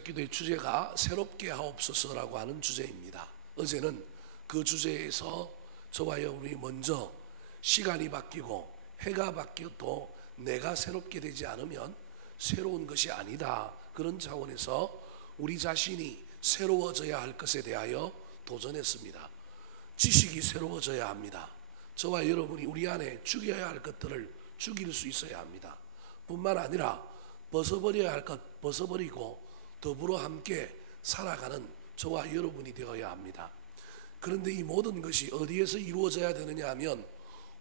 기도의 주제가 새롭게 하옵소서라고 하는 주제입니다. 어제는 그 주제에서 저와 여러분이 먼저 시간이 바뀌고 해가 바뀌어도 내가 새롭게 되지 않으면 새로운 것이 아니다, 그런 차원에서 우리 자신이 새로워져야 할 것에 대하여 도전했습니다. 지식이 새로워져야 합니다. 저와 여러분이 우리 안에 죽여야 할 것들을 죽일 수 있어야 합니다. 뿐만 아니라 벗어버려야 할 것 벗어버리고 더불어 함께 살아가는 저와 여러분이 되어야 합니다. 그런데 이 모든 것이 어디에서 이루어져야 되느냐 하면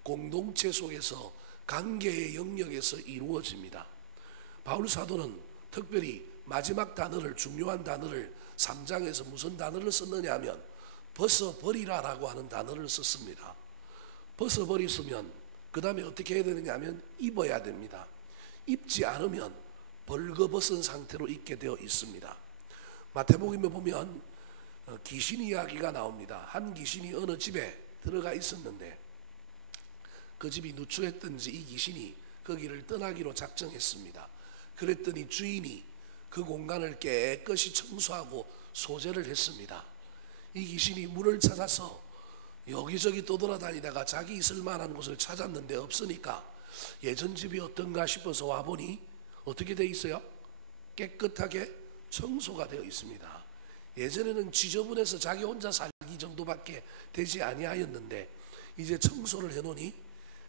공동체 속에서, 관계의 영역에서 이루어집니다. 바울 사도는 특별히 마지막 단어를, 중요한 단어를 3장에서 무슨 단어를 썼느냐 하면 벗어버리라라고 하는 단어를 썼습니다. 벗어버렸으면 그 다음에 어떻게 해야 되느냐 하면 입어야 됩니다. 입지 않으면 벌거벗은 상태로 있게 되어 있습니다. 마태복음에 보면 귀신 이야기가 나옵니다. 한 귀신이 어느 집에 들어가 있었는데 그 집이 누추했던지 이 귀신이 거기를 떠나기로 작정했습니다. 그랬더니 주인이 그 공간을 깨끗이 청소하고 소재를 했습니다. 이 귀신이 물을 찾아서 여기저기 떠돌아다니다가 자기 있을 만한 곳을 찾았는데 없으니까 예전 집이 어떤가 싶어서 와보니 어떻게 되어 있어요? 깨끗하게 청소가 되어 있습니다. 예전에는 지저분해서 자기 혼자 살기 정도밖에 되지 아니하였는데 이제 청소를 해놓으니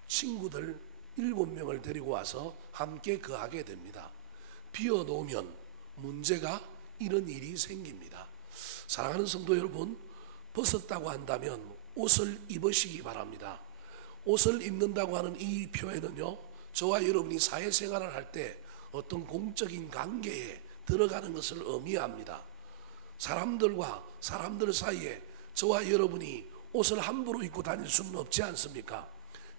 친구들 7명을 데리고 와서 함께 거하게 됩니다. 비워놓으면 문제가 이런 일이 생깁니다. 사랑하는 성도 여러분, 벗었다고 한다면 옷을 입으시기 바랍니다. 옷을 입는다고 하는 이 표현은요, 저와 여러분이 사회생활을 할 때 어떤 공적인 관계에 들어가는 것을 의미합니다. 사람들과 사람들 사이에 저와 여러분이 옷을 함부로 입고 다닐 수는 없지 않습니까?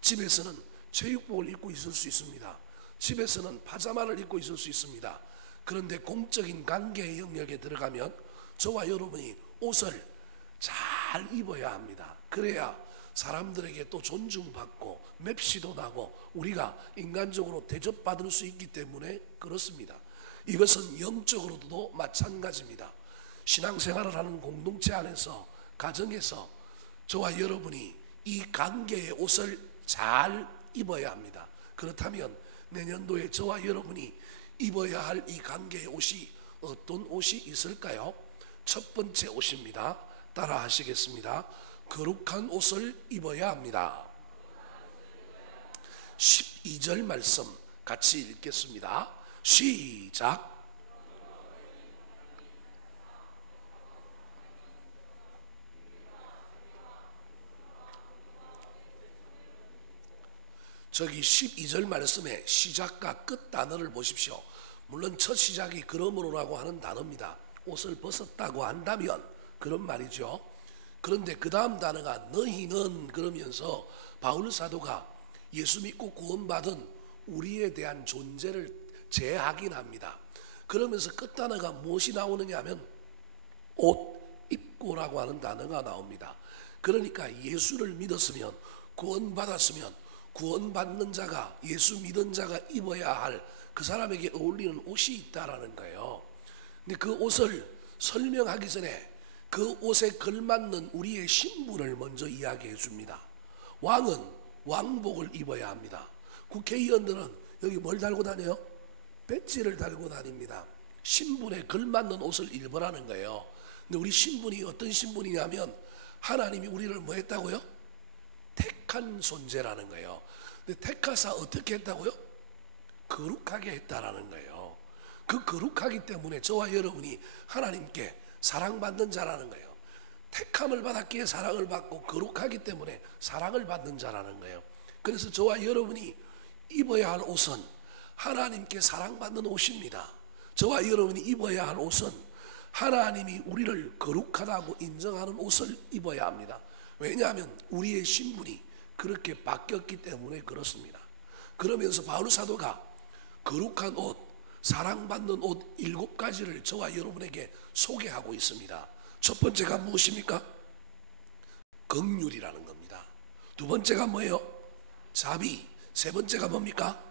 집에서는 체육복을 입고 있을 수 있습니다. 집에서는 파자마를 입고 있을 수 있습니다. 그런데 공적인 관계의 영역에 들어가면 저와 여러분이 옷을 잘 입어야 합니다. 그래야 사람들에게 또 존중받고 맵시도 나고 우리가 인간적으로 대접받을 수 있기 때문에 그렇습니다. 이것은 영적으로도 마찬가지입니다. 신앙생활을 하는 공동체 안에서, 가정에서 저와 여러분이 이 관계의 옷을 잘 입어야 합니다. 그렇다면 내년도에 저와 여러분이 입어야 할 이 관계의 옷이 어떤 옷이 있을까요? 첫 번째 옷입니다. 따라 하시겠습니다. 거룩한 옷을 입어야 합니다. 12절 말씀 같이 읽겠습니다. 시작. 저기 12절 말씀에 시작과 끝 단어를 보십시오. 물론 첫 시작이 그러므로라고 하는 단어입니다. 옷을 벗었다고 한다면 그런 말이죠. 그런데 그 다음 단어가 너희는, 그러면서 바울 사도가 예수 믿고 구원받은 우리에 대한 존재를 재확인합니다. 그러면서 끝 단어가 무엇이 나오느냐 하면 옷 입고라고 하는 단어가 나옵니다. 그러니까 예수를 믿었으면, 구원받았으면 구원받는 자가, 예수 믿은 자가 입어야 할 그 사람에게 어울리는 옷이 있다라는 거예요. 근데 그 옷을 설명하기 전에 그 옷에 걸맞는 우리의 신분을 먼저 이야기해 줍니다. 왕은 왕복을 입어야 합니다. 국회의원들은 여기 뭘 달고 다녀요? 배지를 달고 다닙니다. 신분에 걸맞는 옷을 입으라는 거예요. 근데 우리 신분이 어떤 신분이냐면 하나님이 우리를 뭐 했다고요? 택한 존재라는 거예요. 근데 택하사 어떻게 했다고요? 거룩하게 했다라는 거예요. 그 거룩하기 때문에 저와 여러분이 하나님께 사랑받는 자라는 거예요. 택함을 받았기에 사랑을 받고 거룩하기 때문에 사랑을 받는 자라는 거예요. 그래서 저와 여러분이 입어야 할 옷은 하나님께 사랑받는 옷입니다. 저와 여러분이 입어야 할 옷은 하나님이 우리를 거룩하다고 인정하는 옷을 입어야 합니다. 왜냐하면 우리의 신분이 그렇게 바뀌었기 때문에 그렇습니다. 그러면서 바울 사도가 거룩한 옷, 사랑받는 옷 7가지를 저와 여러분에게 소개하고 있습니다. 첫 번째가 무엇입니까? 긍휼이라는 겁니다. 두 번째가 뭐예요? 자비. 세 번째가 뭡니까?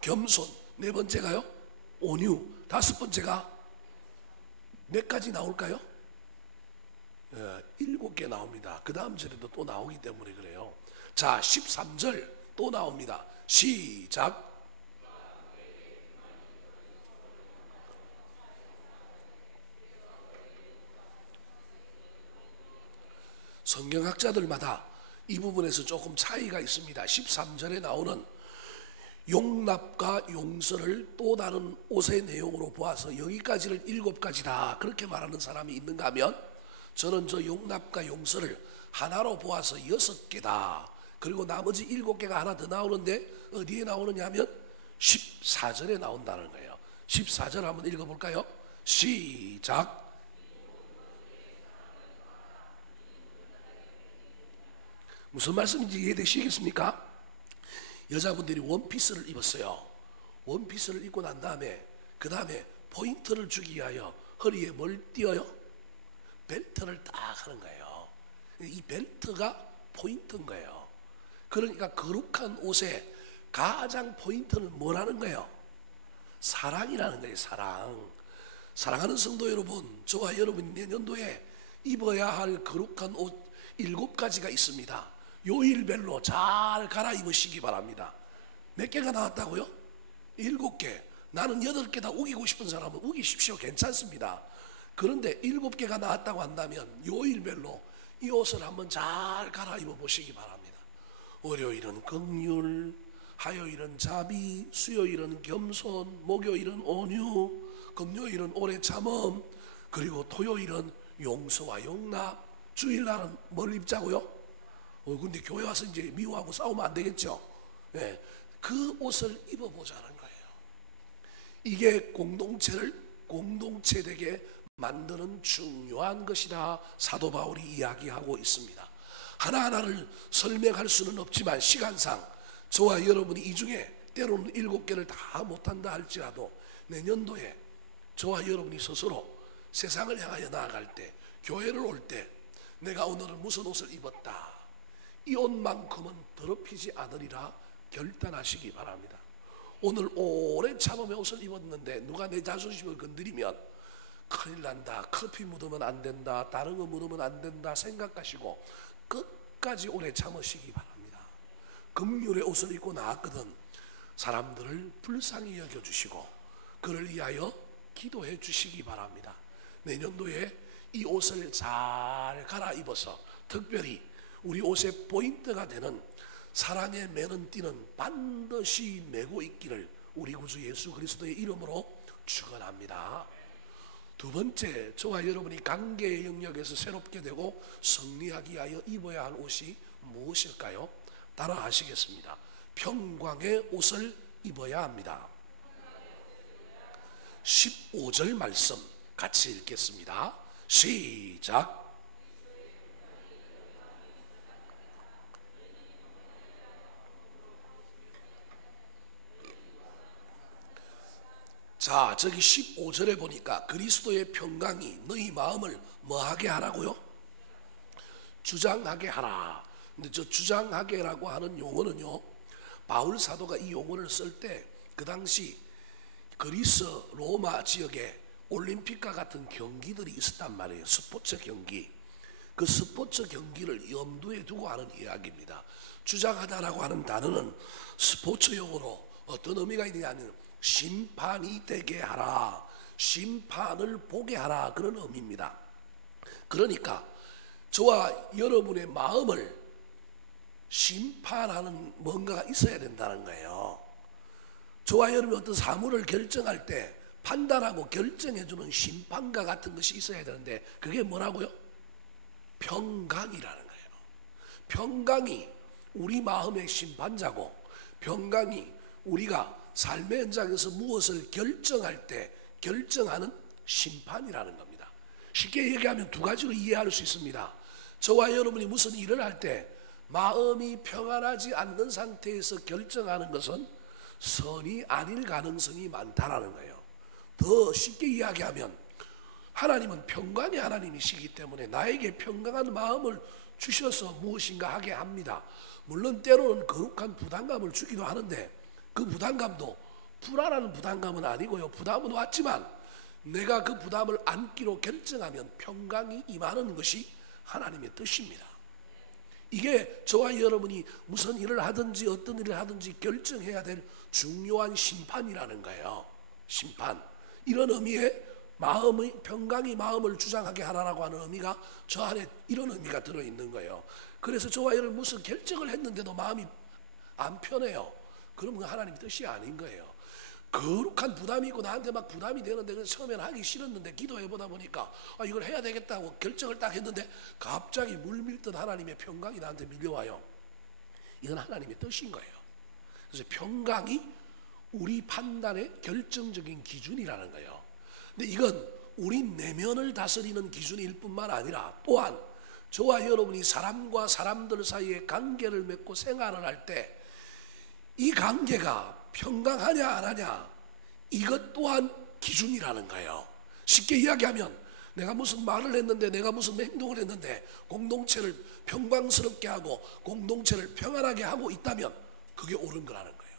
겸손. 네 번째가요? 온유. 다섯 번째가 몇 가지 나올까요? 7개 나옵니다. 그 다음 절에도 또 나오기 때문에 그래요. 자, 13절 또 나옵니다. 시작. 성경학자들마다 이 부분에서 조금 차이가 있습니다. 13절에 나오는 용납과 용서를 또 다른 옷의 내용으로 보아서 여기까지를 7가지다 그렇게 말하는 사람이 있는가 하면, 저는 저 용납과 용서를 하나로 보아서 6개다. 그리고 나머지 7개가 하나 더 나오는데 어디에 나오느냐 하면 14절에 나온다는 거예요. 14절 한번 읽어볼까요? 시작. 무슨 말씀인지 이해되시겠습니까? 여자분들이 원피스를 입었어요. 원피스를 입고 난 다음에 그 다음에 포인트를 주기 위하여 허리에 뭘 띄어요? 벨트를 딱 하는 거예요. 이 벨트가 포인트인 거예요. 그러니까 거룩한 옷에 가장 포인트는 뭐라는 거예요? 사랑이라는 거예요. 사랑. 사랑하는 성도 여러분, 저와 여러분이 내년도에 입어야 할 거룩한 옷 7가지가 있습니다. 요일별로 잘 갈아입으시기 바랍니다. 몇 개가 나왔다고요? 7개. 나는 8개 다 우기고 싶은 사람은 우기십시오. 괜찮습니다. 그런데 7개가 나왔다고 한다면 요일별로 이 옷을 한번 잘 갈아입어 보시기 바랍니다. 월요일은 긍휼, 화요일은 자비, 수요일은 겸손, 목요일은 온유, 금요일은 오래 참음, 그리고 토요일은 용서와 용납, 주일날은 뭘 입자고요? 근데 교회 와서 이제 미워하고 싸우면 안 되겠죠? 네, 그 옷을 입어보자는 거예요. 이게 공동체 되게 만드는 중요한 것이다. 사도 바울이 이야기하고 있습니다. 하나하나를 설명할 수는 없지만 시간상 저와 여러분이 이 중에 때로는 7개를 다 못한다 할지라도 내년도에 저와 여러분이 스스로 세상을 향하여 나아갈 때, 교회를 올 때 내가 오늘은 무슨 옷을 입었다, 이 옷만큼은 더럽히지 않으리라 결단하시기 바랍니다. 오늘 오래 참음의 옷을 입었는데 누가 내 자존심을 건드리면 큰일 난다, 커피 묻으면 안 된다, 다른 거 묻으면 안 된다 생각하시고 끝까지 오래 참으시기 바랍니다. 긍휼의 옷을 입고 나왔거든 사람들을 불쌍히 여겨주시고 그를 위하여 기도해 주시기 바랍니다. 내년도에 이 옷을 잘 갈아입어서 특별히 우리 옷의 포인트가 되는 사랑의 매는 띠는 반드시 메고 있기를 우리 구주 예수 그리스도의 이름으로 축원합니다. 두 번째, 저와 여러분이 관계의 영역에서 새롭게 되고 승리하기 위하여 입어야 할 옷이 무엇일까요? 따라 하시겠습니다. 평강의 옷을 입어야 합니다. 15절 말씀 같이 읽겠습니다. 시작. 자, 저기 15절에 보니까 그리스도의 평강이 너희 마음을 뭐하게 하라고요? 주장하게 하라. 근데 저 주장하게라고 하는 용어는요, 바울 사도가 이 용어를 쓸 때 그 당시 그리스 로마 지역에 올림픽과 같은 경기들이 있었단 말이에요. 스포츠 경기. 그 스포츠 경기를 염두에 두고 하는 이야기입니다. 주장하다라고 하는 단어는 스포츠 용어로 어떤 의미가 있느냐면 심판이 되게 하라, 심판을 보게 하라, 그런 의미입니다. 그러니까 저와 여러분의 마음을 심판하는 뭔가가 있어야 된다는 거예요. 저와 여러분이 어떤 사물을 결정할 때 판단하고 결정해주는 심판과 같은 것이 있어야 되는데 그게 뭐라고요? 평강이라는 거예요. 평강이 우리 마음의 심판자고, 평강이 우리가 삶의 현장에서 무엇을 결정할 때 결정하는 심판이라는 겁니다. 쉽게 얘기하면 두 가지로 이해할 수 있습니다. 저와 여러분이 무슨 일을 할 때 마음이 평안하지 않는 상태에서 결정하는 것은 선이 아닐 가능성이 많다라는 거예요. 더 쉽게 이야기하면 하나님은 평강의 하나님이시기 때문에 나에게 평강한 마음을 주셔서 무엇인가 하게 합니다. 물론 때로는 거룩한 부담감을 주기도 하는데 그 부담감도 불안한 부담감은 아니고요. 부담은 왔지만 내가 그 부담을 안기로 결정하면 평강이 임하는 것이 하나님의 뜻입니다. 이게 저와 여러분이 무슨 일을 하든지 어떤 일을 하든지 결정해야 될 중요한 심판이라는 거예요. 심판. 이런 의미의 마음의 평강이 마음을 주장하게 하라라고 하는 의미가 저 안에 이런 의미가 들어있는 거예요. 그래서 저와 여러분 무슨 결정을 했는데도 마음이 안 편해요. 그러면 하나님 뜻이 아닌 거예요. 거룩한 부담이 있고 나한테 막 부담이 되는데 그래서 처음에는 하기 싫었는데 기도해보다 보니까 이걸 해야 되겠다고 결정을 딱 했는데 갑자기 물밀듯 하나님의 평강이 나한테 밀려와요. 이건 하나님의 뜻인 거예요. 그래서 평강이 우리 판단의 결정적인 기준이라는 거예요. 근데 이건 우리 내면을 다스리는 기준일 뿐만 아니라 또한 저와 여러분이 사람과 사람들 사이에 관계를 맺고 생활을 할 때 이 관계가 평강하냐 안 하냐 이것 또한 기준이라는 거예요. 쉽게 이야기하면 내가 무슨 말을 했는데 내가 무슨 행동을 했는데 공동체를 평강스럽게 하고 공동체를 평안하게 하고 있다면 그게 옳은 거라는 거예요.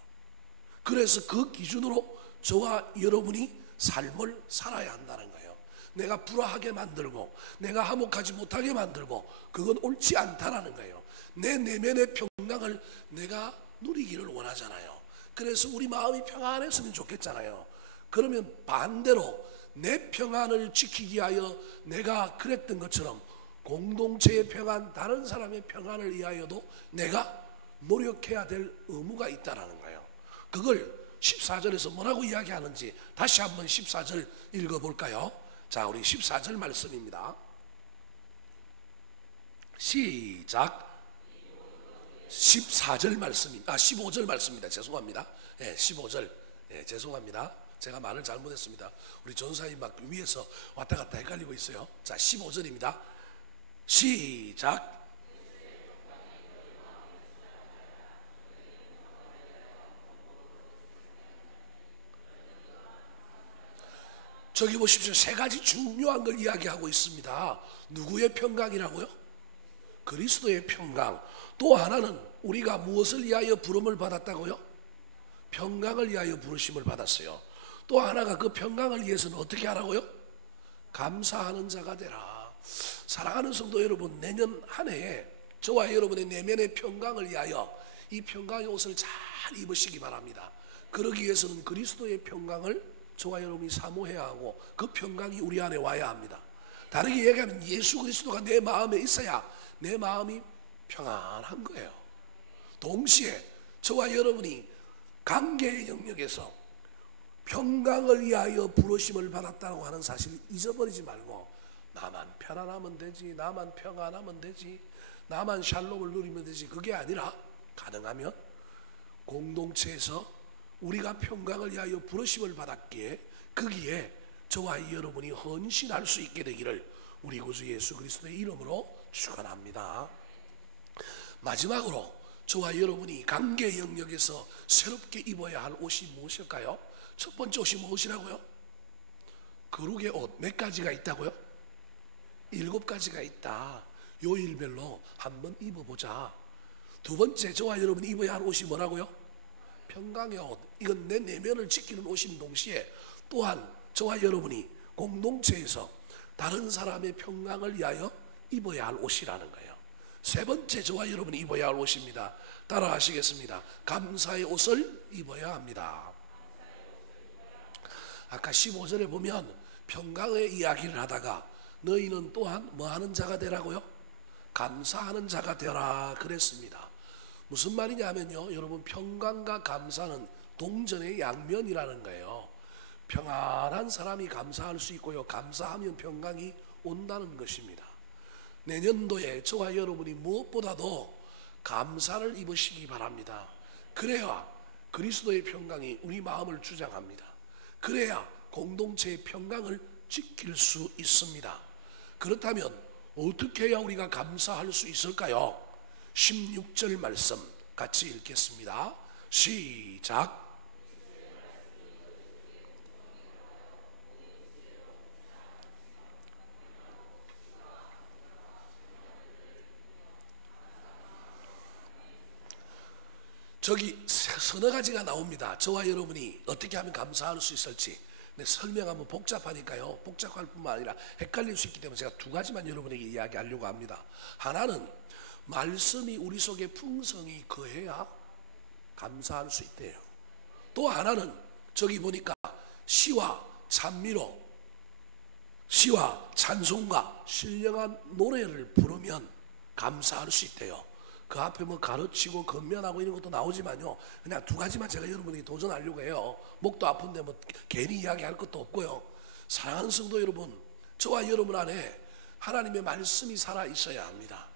그래서 그 기준으로 저와 여러분이 삶을 살아야 한다는 거예요. 내가 불화하게 만들고 내가 화목하지 못하게 만들고 그건 옳지 않다라는 거예요. 내 내면의 평강을 내가 누리기를 원하잖아요. 그래서 우리 마음이 평안했으면 좋겠잖아요. 그러면 반대로 내 평안을 지키기 위하여 내가 그랬던 것처럼 공동체의 평안, 다른 사람의 평안을 위하여도 내가 노력해야 될 의무가 있다는 거예요. 그걸 14절에서 뭐라고 이야기하는지 다시 한번 14절 읽어볼까요? 자, 우리 14절 말씀입니다. 시작. 14절 말씀입니다. 15절 말씀입니다. 죄송합니다. 15절. 죄송합니다. 제가 말을 잘못했습니다. 우리 전사님 막 위에서 왔다 갔다 헷갈리고 있어요. 자, 15절입니다. 시작. 저기 보십시오. 세 가지 중요한 걸 이야기하고 있습니다. 누구의 평강이라고요? 그리스도의 평강. 또 하나는 우리가 무엇을 위하여 부름을 받았다고요? 평강을 위하여 부르심을 받았어요. 또 하나가 그 평강을 위해서는 어떻게 하라고요? 감사하는 자가 되라. 사랑하는 성도 여러분, 내년 한 해에 저와 여러분의 내면의 평강을 위하여 이 평강의 옷을 잘 입으시기 바랍니다. 그러기 위해서는 그리스도의 평강을 저와 여러분이 사모해야 하고 그 평강이 우리 안에 와야 합니다. 다르게 얘기하면 예수 그리스도가 내 마음에 있어야 내 마음이 평안한 거예요. 동시에 저와 여러분이 관계의 영역에서 평강을 위하여 부르심을 받았다고 하는 사실을 잊어버리지 말고 나만 편안하면 되지, 나만 평안하면 되지, 나만 샬롬을 누리면 되지, 그게 아니라 가능하면 공동체에서 우리가 평강을 위하여 부르심을 받았기에 거기에 저와 여러분이 헌신할 수 있게 되기를 우리 구주 예수 그리스도의 이름으로 축원합니다. 마지막으로 저와 여러분이 관계 영역에서 새롭게 입어야 할 옷이 무엇일까요? 첫 번째 옷이 무엇이라고요? 거룩의 옷 몇 가지가 있다고요? 7가지가 있다. 요일별로 한번 입어보자. 두 번째 저와 여러분이 입어야 할 옷이 뭐라고요? 평강의 옷. 이건 내 내면을 지키는 옷인 동시에 또한 저와 여러분이 공동체에서 다른 사람의 평강을 위하여 입어야 할 옷이라는 거예요. 세 번째 저와 여러분이 입어야 할 옷입니다. 따라 하시겠습니다. 감사의 옷을 입어야 합니다. 아까 15절에 보면 평강의 이야기를 하다가 너희는 또한 뭐 하는 자가 되라고요? 감사하는 자가 되라 그랬습니다. 무슨 말이냐면요, 여러분, 평강과 감사는 동전의 양면이라는 거예요. 평안한 사람이 감사할 수 있고요, 감사하면 평강이 온다는 것입니다. 내년도에 저와 여러분이 무엇보다도 감사를 입으시기 바랍니다. 그래야 그리스도의 평강이 우리 마음을 주장합니다. 그래야 공동체의 평강을 지킬 수 있습니다. 그렇다면 어떻게 해야 우리가 감사할 수 있을까요? 16절 말씀 같이 읽겠습니다. 시작. 저기 서너 가지가 나옵니다. 저와 여러분이 어떻게 하면 감사할 수 있을지. 네, 설명하면 복잡하니까요. 복잡할 뿐만 아니라 헷갈릴 수 있기 때문에 제가 두 가지만 여러분에게 이야기하려고 합니다. 하나는 말씀이 우리 속에 풍성히 거해야 감사할 수 있대요. 또 하나는 저기 보니까 시와 찬미로, 시와 찬송가, 신령한 노래를 부르면 감사할 수 있대요. 그 앞에 뭐 가르치고 건면하고 이런 것도 나오지만요, 그냥 두 가지만 제가 여러분에게 도전하려고 해요. 목도 아픈데 뭐 괜히 이야기할 것도 없고요. 사랑하는 성도 여러분, 저와 여러분 안에 하나님의 말씀이 살아 있어야 합니다.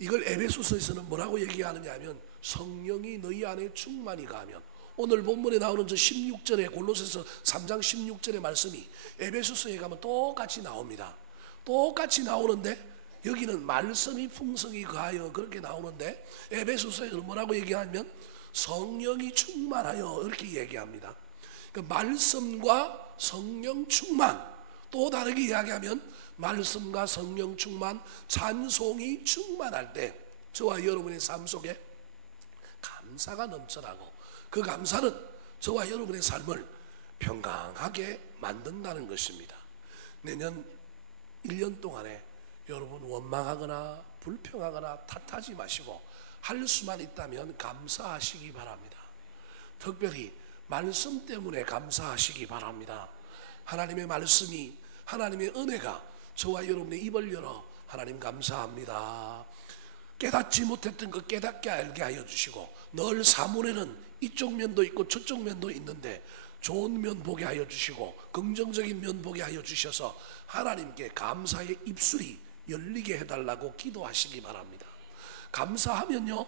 이걸 에베소서에서는 뭐라고 얘기하느냐 하면 성령이 너희 안에 충만히 가하면, 오늘 본문에 나오는 저 16절에 골로새서 3장 16절의 말씀이 에베소서에 가면 똑같이 나옵니다. 똑같이 나오는데 여기는 말씀이 풍성히 거하여 그렇게 나오는데 에베소서에서는 뭐라고 얘기하면 성령이 충만하여 이렇게 얘기합니다. 그러니까 말씀과 성령 충만, 또 다르게 이야기하면 말씀과 성령 충만, 찬송이 충만할 때 저와 여러분의 삶 속에 감사가 넘쳐나고, 그 감사는 저와 여러분의 삶을 평강하게 만든다는 것입니다. 내년 1년 동안에 여러분 원망하거나 불평하거나 탓하지 마시고 할 수만 있다면 감사하시기 바랍니다. 특별히 말씀 때문에 감사하시기 바랍니다. 하나님의 말씀이, 하나님의 은혜가 저와 여러분의 입을 열어 하나님 감사합니다, 깨닫지 못했던 것 깨닫게 알게 하여 주시고, 늘 사문에는 이쪽 면도 있고 저쪽 면도 있는데 좋은 면 보게 하여 주시고 긍정적인 면 보게 하여 주셔서 하나님께 감사의 입술이 열리게 해달라고 기도하시기 바랍니다. 감사하면요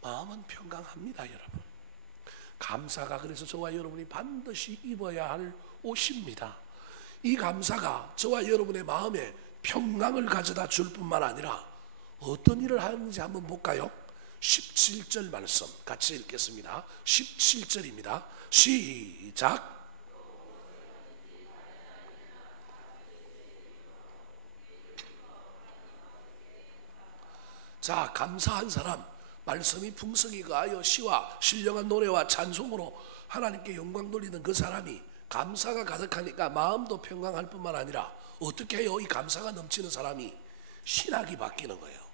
마음은 평강합니다. 여러분, 감사가 그래서 저와 여러분이 반드시 입어야 할 옷입니다. 이 감사가 저와 여러분의 마음에 평강을 가져다 줄 뿐만 아니라 어떤 일을 하는지 한번 볼까요? 17절 말씀 같이 읽겠습니다. 17절입니다. 시작. 자, 감사한 사람, 말씀이 풍성히 가하여 시와 신령한 노래와 찬송으로 하나님께 영광 돌리는 그 사람이 감사가 가득하니까 마음도 평강할 뿐만 아니라 어떻게 해요? 이 감사가 넘치는 사람이 신학이 바뀌는 거예요.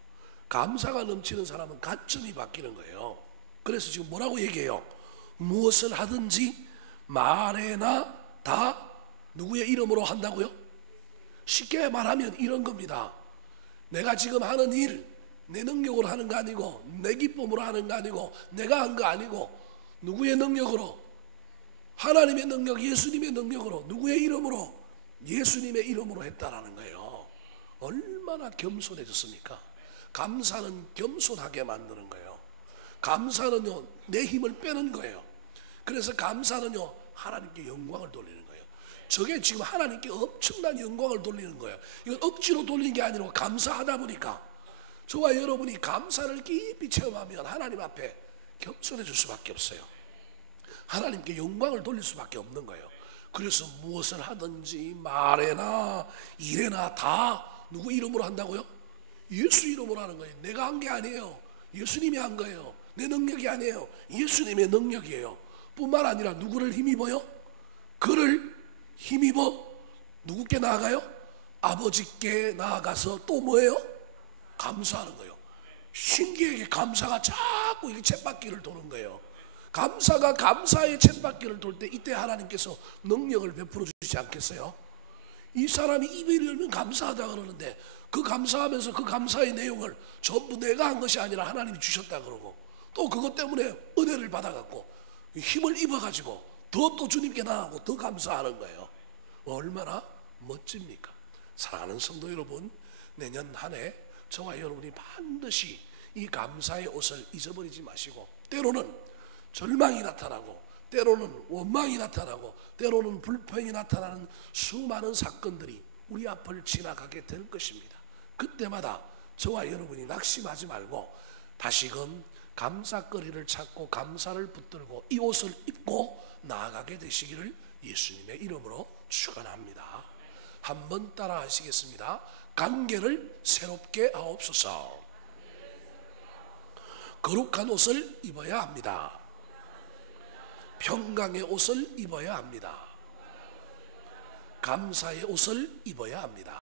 감사가 넘치는 사람은 관점이 바뀌는 거예요. 그래서 지금 뭐라고 얘기해요? 무엇을 하든지 말에나 다 누구의 이름으로 한다고요? 쉽게 말하면 이런 겁니다. 내가 지금 하는 일, 내 능력으로 하는 거 아니고, 내 기쁨으로 하는 거 아니고, 내가 한 거 아니고, 누구의 능력으로? 하나님의 능력, 예수님의 능력으로, 누구의 이름으로? 예수님의 이름으로 했다라는 거예요. 얼마나 겸손해졌습니까? 감사는 겸손하게 만드는 거예요. 감사는요 내 힘을 빼는 거예요. 그래서 감사는요 하나님께 영광을 돌리는 거예요. 저게 지금 하나님께 엄청난 영광을 돌리는 거예요. 이건 억지로 돌리는 게 아니라 감사하다 보니까 저와 여러분이 감사를 깊이 체험하면 하나님 앞에 겸손해질 수밖에 없어요. 하나님께 영광을 돌릴 수밖에 없는 거예요. 그래서 무엇을 하든지 말에나 일에나 다 누구 이름으로 한다고요? 예수 이름으로 하는 거예요. 내가 한 게 아니에요. 예수님이 한 거예요. 내 능력이 아니에요. 예수님의 능력이에요. 뿐만 아니라 누구를 힘입어요? 그를 힘입어 누구께 나아가요? 아버지께 나아가서 또 뭐예요? 감사하는 거예요. 신기하게 감사가 자꾸 이렇게 쳇바퀴를 도는 거예요. 감사가 감사의 쳇바퀴를 돌 때 이때 하나님께서 능력을 베풀어 주시지 않겠어요? 이 사람이 입을 열면 감사하다 그러는데 그 감사하면서 그 감사의 내용을 전부 내가 한 것이 아니라 하나님이 주셨다 그러고, 또 그것 때문에 은혜를 받아갖고 힘을 입어가지고 더 또 주님께 나가고 더 감사하는 거예요. 얼마나 멋집니까? 사랑하는 성도 여러분, 내년 한 해 저와 여러분이 반드시 이 감사의 옷을 잊어버리지 마시고, 때로는 절망이 나타나고 때로는 원망이 나타나고 때로는 불평이 나타나는 수많은 사건들이 우리 앞을 지나가게 될 것입니다. 그때마다 저와 여러분이 낙심하지 말고 다시금 감사거리를 찾고 감사를 붙들고 이 옷을 입고 나아가게 되시기를 예수님의 이름으로 축원합니다. 한번 따라 하시겠습니다. 관계를 새롭게 하옵소서. 거룩한 옷을 입어야 합니다. 평강의 옷을 입어야 합니다. 감사의 옷을 입어야 합니다.